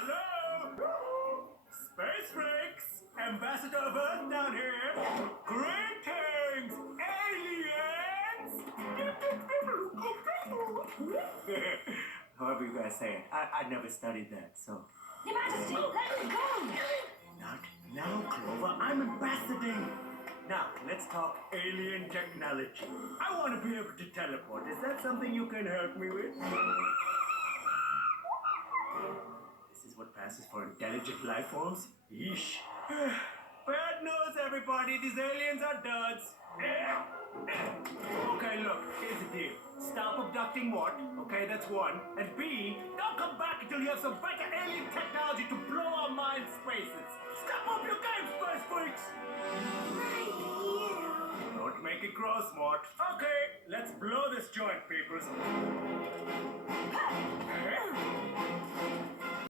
Hello? Space Freaks! Ambassador of Earth down here! Greetings, aliens! However you guys say it. I never studied that, so... Your Majesty, let me go! Not now, Clover. I'm ambassading. Now, let's talk alien technology. I want to be able to teleport. Is that something you can help me with? This is what passes for intelligent life forms? Yeesh. Bad news, everybody. These aliens are duds. Okay, look. Here's the deal. Stop abducting Mort. Okay, that's one. And B, don't come back until you have some better alien technology to blow our mind spaces. Step up your game, Space Freaks! Don't make it gross, Mort. Okay, let's blow this joint, peoples.